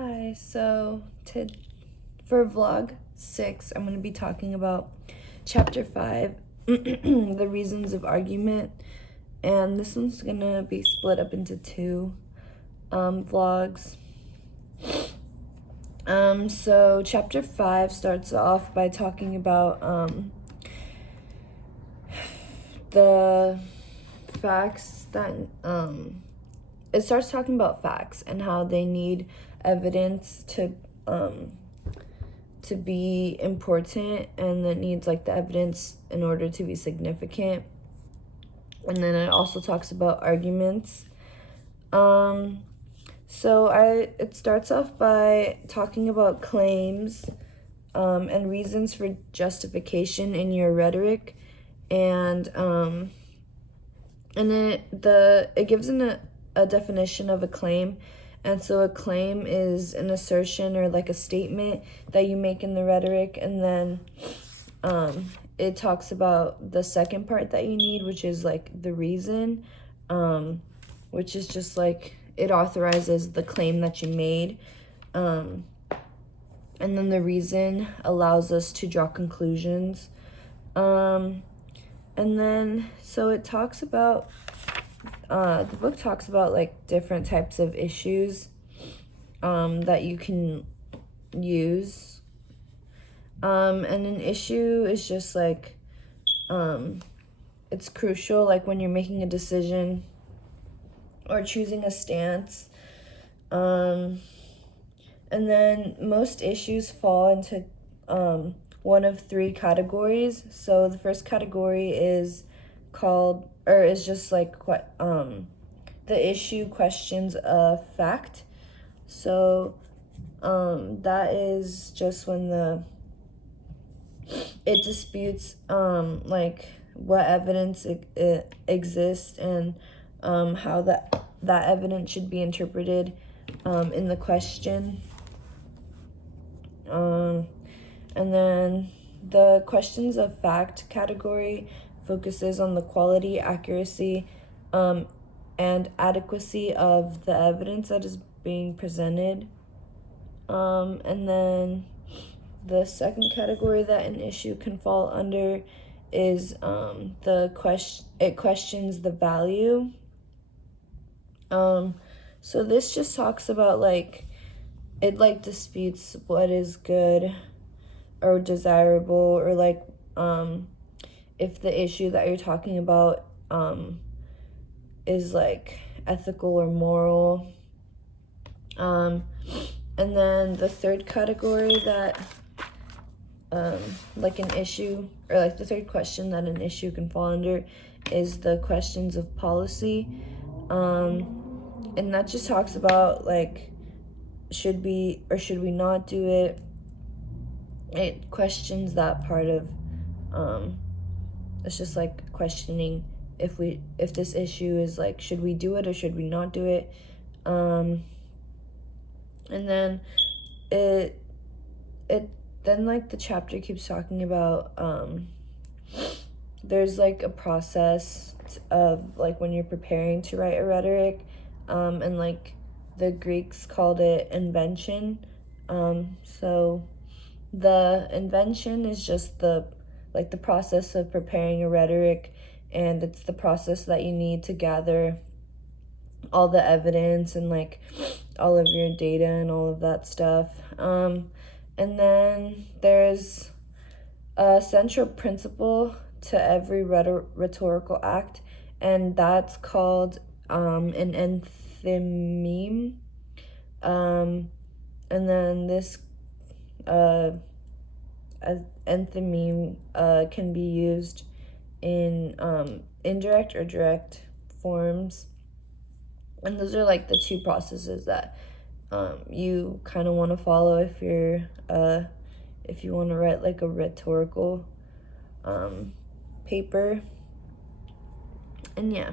Hi, for vlog 6, I'm going to be talking about chapter 5, the reasons of argument, and this one's going to be split up into two vlogs. So chapter 5 starts off by talking about the facts that, it starts talking about facts and how they need evidence to be important, and it needs like the evidence in order to be significant. And then it also talks about arguments. It starts off by talking about claims and reasons for justification in your rhetoric, and then it gives a definition of a claim. And so a claim is an assertion or like a statement that you make in the rhetoric, and then it talks about the second part that you need, which is like the reason, which is just like it authorizes the claim that you made, and then the reason allows us to draw conclusions, and then so it talks about the book talks about like different types of issues that you can use, and an issue is just like it's crucial, like when you're making a decision or choosing a stance, and then most issues fall into one of three categories. So the first category is just like the issue questions a fact. So that is just when it disputes like what evidence it exists, and how that evidence should be interpreted in the question. And then the questions of fact category focuses on the quality, accuracy, and adequacy of the evidence that is being presented. And then the second category that an issue can fall under is it questions the value. So this just talks about it disputes what is good or desirable, or if the issue that you're talking about is like ethical or moral. And then the third category that an issue, or the third question that an issue can fall under is the questions of policy, and that just talks about should we or should we not do it. It questions that part of it's just like questioning if this issue is should we do it or should we not do it. And then the chapter keeps talking about there's a process of when you're preparing to write a rhetoric, and the Greeks called it invention. So the invention is just the process of preparing a rhetoric, and it's the process that you need to gather all the evidence and all of your data and all of that stuff. And then there's a central principle to every rhetorical act, and that's called an enthymeme. And then this enthymeme can be used in indirect or direct forms, and those are the two processes that you kind of want to follow if you want to write a rhetorical paper. And yeah.